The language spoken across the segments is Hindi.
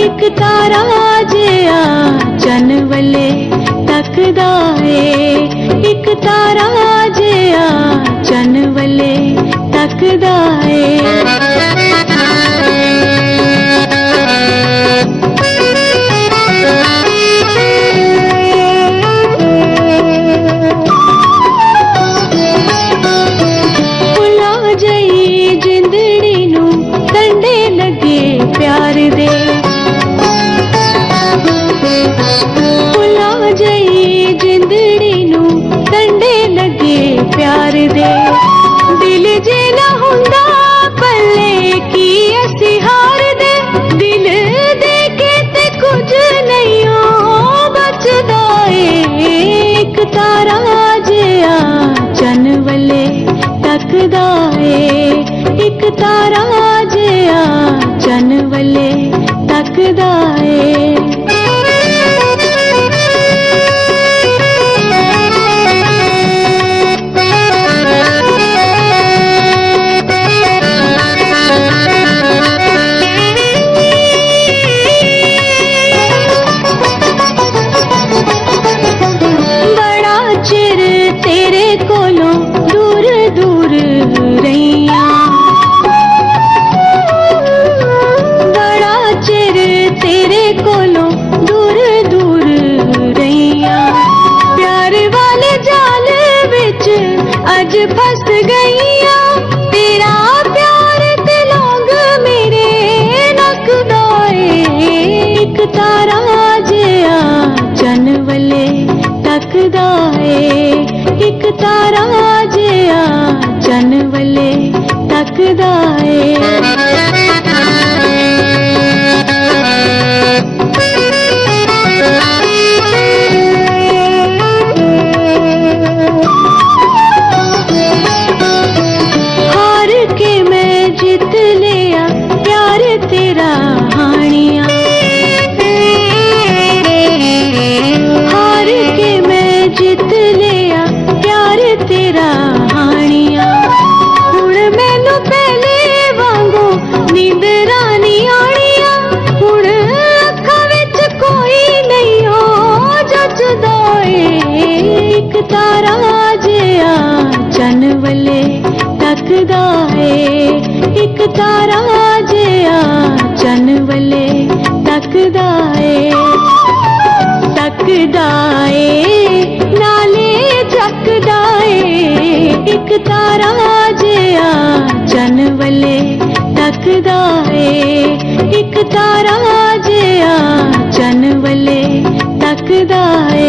एक तारा जिया चन वले तकदा ए, एक तारा जिया चन वले तकदा ए। प्यार दे भुला जाई जिंदड़ी नू डंडे लगे प्यार दे, दिल जे ना हुंदा पल्ले की असी हार दे, दिल दे के ते कुछ नहीं हो बचदा ए। एक तारा जिया चन वले तकदा ए, एक तारा जिया चन वले तकदा ए। बड़ा चिर तेरे कोलों दूर दूर रहिया, तेरे कोलों दूर दूर रहिया, प्यार वाले जाल विच अज फस गईया, तेरा प्यार ते लोग मेरे नकदा ए। एक तारा जिया चन वले तकदा ए, एक तारा जिया चन वले तकदा ए। जीत लिया प्यार तेरा हानिया, हार के मैं जीत लिया प्यार तेरा हानिया, हुण मैनू पहले वांगू नींद रानी आनिया, हुण अखां विच कोई नहीं हो जचदा ए। एक तारा जिया चन वले तकदा ए, एक तारा जिया चन वले तकदा ए, तकदा ए नाले जकदा ए। एक तारा जिया चन वले तकदा ए, एक तारा जिया चन वले तकदा ए।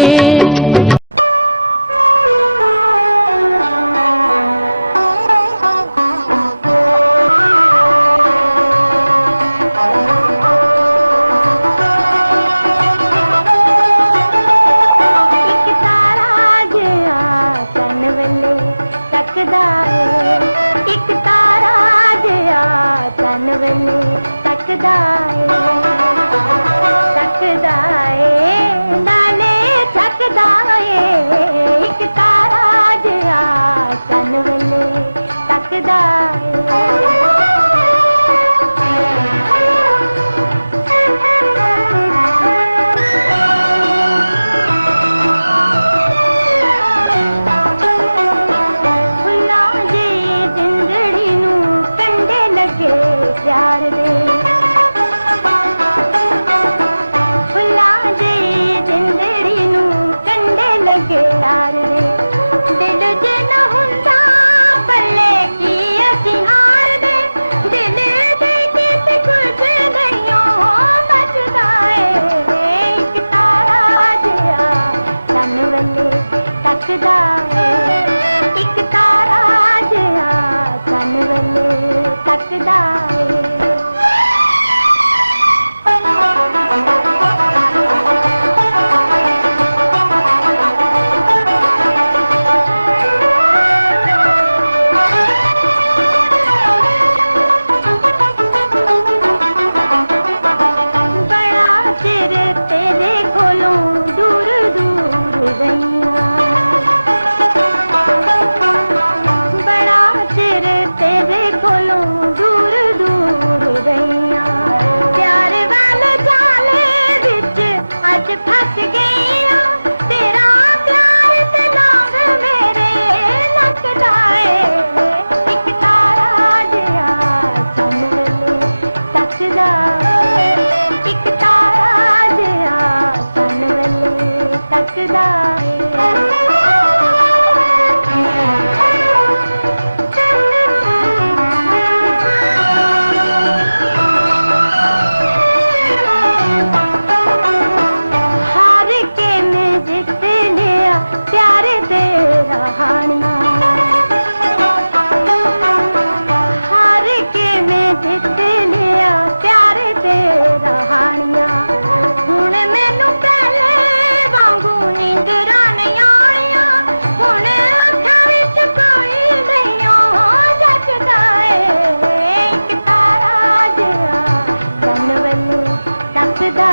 दिल जे न हुंदा पल्ले की असी तकदा हार के मैं जित लिया प्यार दे रहानिया हार के मैं जित लिया प्यार दे रहानिया हुण मैनू पहले वांगू नींदरां नहीं आनिया हुण अखां विच कोई नहीं जगदा एक तारा जिहा चन्न वल्ले तकदा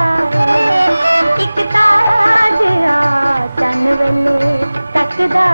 एक तारा जिहा चन्न वल्ले तकदा